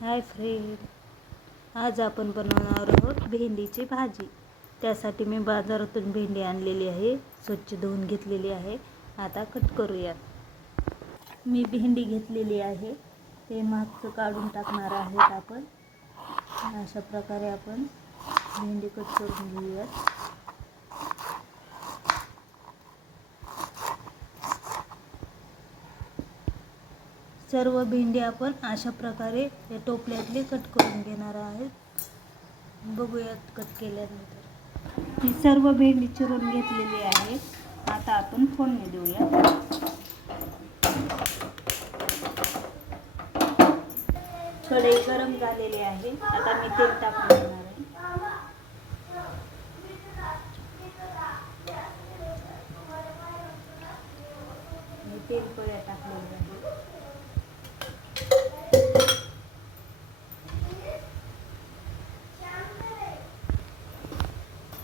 Hi friend. आज आपण बनवणार आहोत भेंडीची भाजी. त्यासाठी मी बाजारातून भेंडी आणलेली आहे स्वच्छ धुवून घेतलेली आहे. आता कट करूयात. मी भेंडी घेतलेली आहे. ते मागचं काढून टाकणार आहेत आपण. अशा प्रकारे आपण भेंडी कट करून घेऊयात. सर्व भेंडी आपण अशा प्रकारे या टोपल्यातले कट करून घेणार आहेत. बघूयात कट केल्यानंतर. ही सर्व भेंडी चिरून घेतलेली आहे. आता आपण फोडणी देऊया. कढई गरम झालेली आहे. आता मी तेल टाकून देणार आहे. मी तेल पोळ्या टाकलेल्या आहे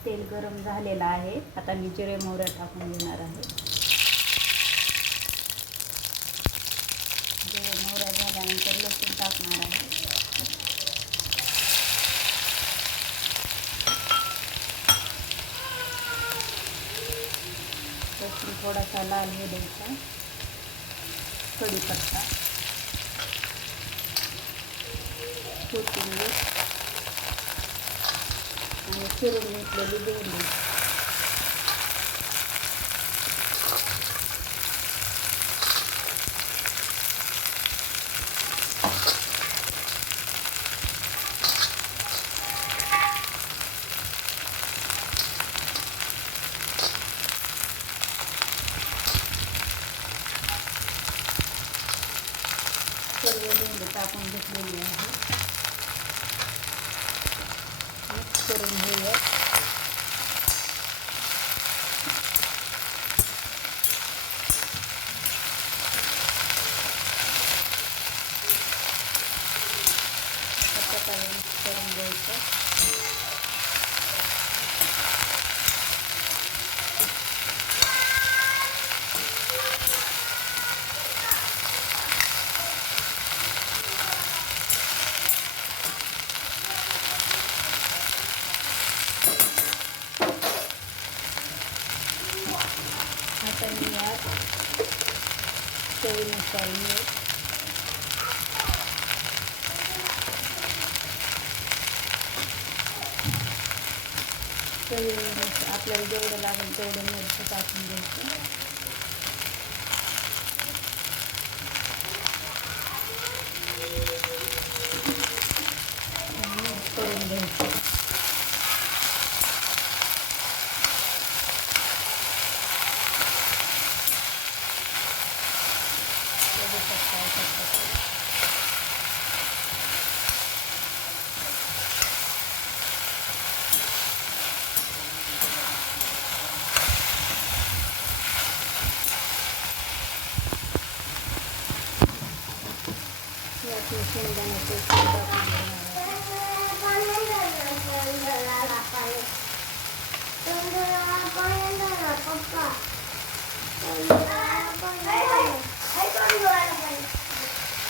तेल गरम झालेला आहे. आता मी जिरे मोहऱ्या टाकून देणार आहे. जिरे मोहऱ्या झाल्यानंतर लसूण टाकणार आहे. लसूण थोडासा लाल हे द्यायचा. कढीपत्ता. कोथिंबीर. चिरून घेतलेली भेंडी सर्व भेंडी टाकून घेतलेली आहे. मिक्स करून घेऊया. अशा प्रकारे मिक्स करून घ्यायचं. kaniyat. Share mo sa inyo. So, sa upload yung dalawag ko din sa tatlong dito. यातून शेंगदाण्याचे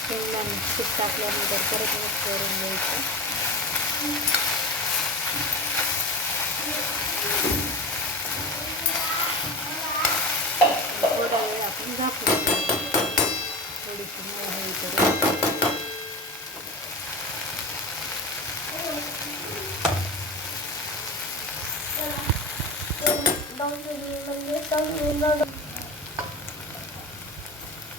शेंगदाणे टाकल्यानंतर परत मिक्स करून द्यायचं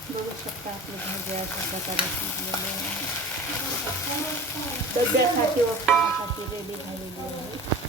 बघू शकता आपली भाजी अशा प्रकारे शिजलेली आहे रेडी झालेली आहे